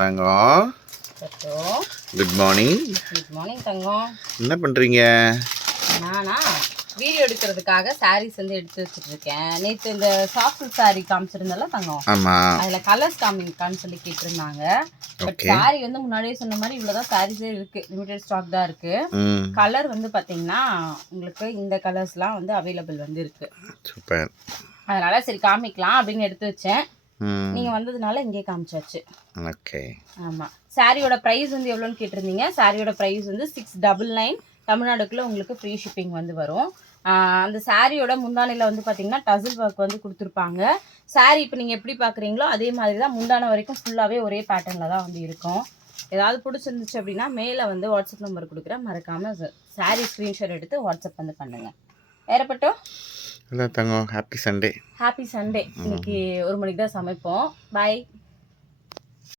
தங்கம் good morning. Good morning தங்கம். என்ன பண்ணுறீங்க? நானா வீடியோ எடுக்கிறதுக்காக சாரீஸ் வந்து எடுத்து வச்சுட்டு இருக்கேன். நேற்று இந்த சாஃப்ட் சாரீ காமிச்சிருந்தல தங்கம், அதில் கலர்ஸ் காமிக்கான்னு சொல்லி கேட்டிருந்தாங்க. பட் சாரீ வந்து முன்னாடியே சொன்ன மாதிரி இவ்வளோதான் சாரீஸே இருக்குது, லிமிடெட் ஸ்டாக் தான் இருக்குது. கலர் வந்து பார்த்தீங்கன்னா உங்களுக்கு இந்த கலர்ஸ்லாம் வந்து அவைலபிள் வந்து இருக்குது. சூப்பர். அதனால சரி காமிக்கலாம் அப்படின்னு எடுத்து வச்சேன். நீங்கள் வந்ததுனால இங்கே காமிச்சாச்சு. ஓகே. ஆமாம். சாரியோட ப்ரைஸ் வந்து எவ்வளோன்னு கேட்டிருந்தீங்க. சாரியோட ப்ரைஸ் வந்து 699. தமிழ்நாடுக்குள்ளே உங்களுக்கு ஃப்ரீ ஷிப்பிங் வந்து வரும். அந்த சாரியோட முந்தானையில் வந்து பார்த்தீங்கன்னா டசில் ஒர்க் வந்து கொடுத்துருப்பாங்க. சாரி இப்போ நீங்கள் எப்படி பார்க்குறீங்களோ அதே மாதிரி தான் முந்தானை வரைக்கும் ஃபுல்லாகவே ஒரே பேட்டர்னில் தான் வந்து இருக்கும். ஏதாவது பிடிச்சிருந்துச்சு அப்படின்னா மேலே வந்து வாட்ஸ்அப் நம்பர் கொடுக்குறேன், மறக்காமல் சாரி ஸ்க்ரீன்ஷாட் எடுத்து வாட்ஸ்அப் வந்து பண்ணுங்கள். வேறப்பட்டோ இல்லை தங்கம், ஹாப்பி சண்டே. Happy Sunday. இன்னைக்கு 1 மணிக்கு தான் சமைப்போம். பாய்.